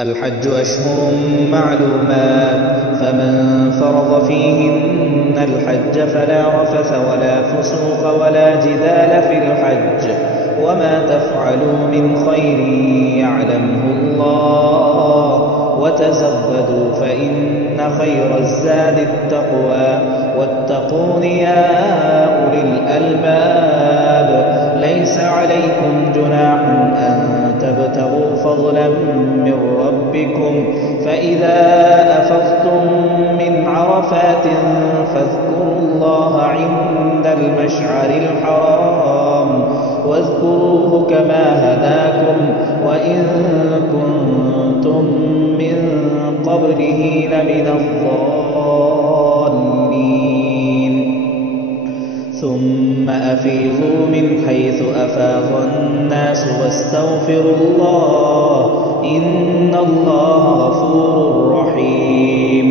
الحج أشهر معلومات، فمن فرض فيهن الحج فلا رفث ولا فسوق ولا جدال في الحج، وما تفعلوا من خير يعلمه الله، وتزودوا فإن خير الزاد التقوى، واتقون يا أولي الألباب. ليس عليكم جناح أن تبتغوا فضلا من ربكم، فإذا أفضتم من عرفات فاذكروا الله عند المشعر الحرام، واذكروه كما هداكم وإن كنتم من قبله لمن الضالين. ثم أفيضوا من حيث أفاض الناس واستغفروا الله، إن الله غفور رحيم.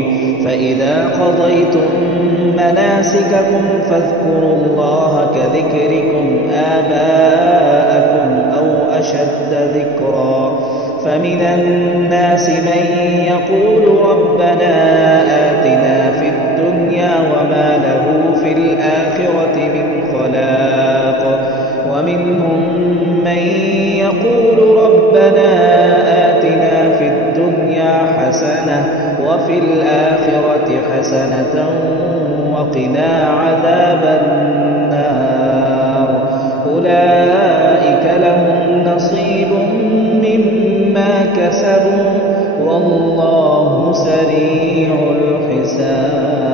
فإذا قضيتم مناسككم فاذكروا الله كذكركم آباءكم أو أشد ذكرا. فمن الناس من يقول ربنا آتنا في الدنيا وما له في الآخرة من خلاق، ومنهم من يقول ربنا آتنا في الدنيا حسنة وفي الآخرة حسنة وقنا عذاب النار. أولئك لهم نصيب مما كسبوا والله سريع الحساب.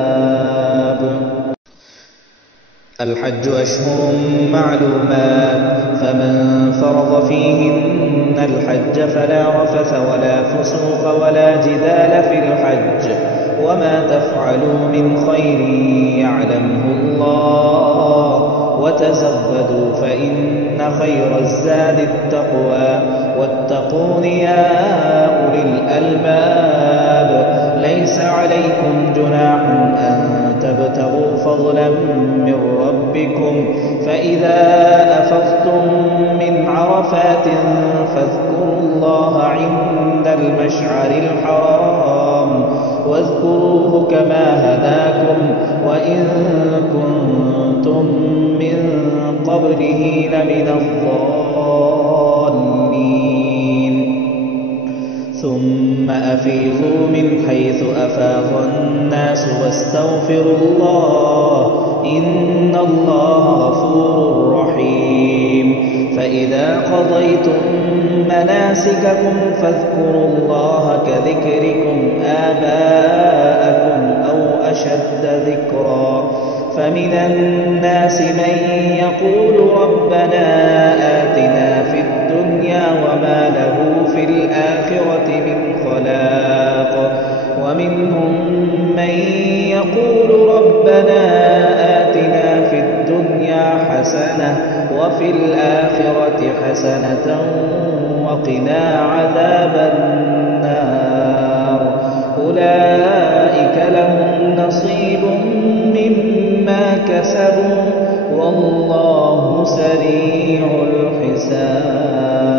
الحج أشهر معلومات، فمن فرض فيهن الحج فلا رفث ولا فسوق ولا جدال في الحج، وما تفعلوا من خير يعلمه الله، وتزودوا فإن خير الزاد التقوى، واتقون يا أولي الألباب. ليس عليكم جناح أن تبتغوا فضلا من ربكم، فإذا أفضتم من عرفات فاذكروا الله عند المشعر الحرام، واذكروه كما هداكم وإن كنتم من قبله لمن الضالين. ثم أفيضوا من حيث أفاض الناس واستغفروا الله، إن الله غفور رحيم. فإذا قضيتم مناسككم فاذكروا الله كذكركم آباءكم أو أشد ذكرا. فمن الناس من يقول ربنا آتنا في الدنيا وما له في الآخرة من خلاق، ومنهم من يقول ربنا آتنا في الدنيا حسنة وفي الآخرة حسنة وقنا عذاب النار. أولئك لهم نصيب مما كسبوا والله سريع الحساب.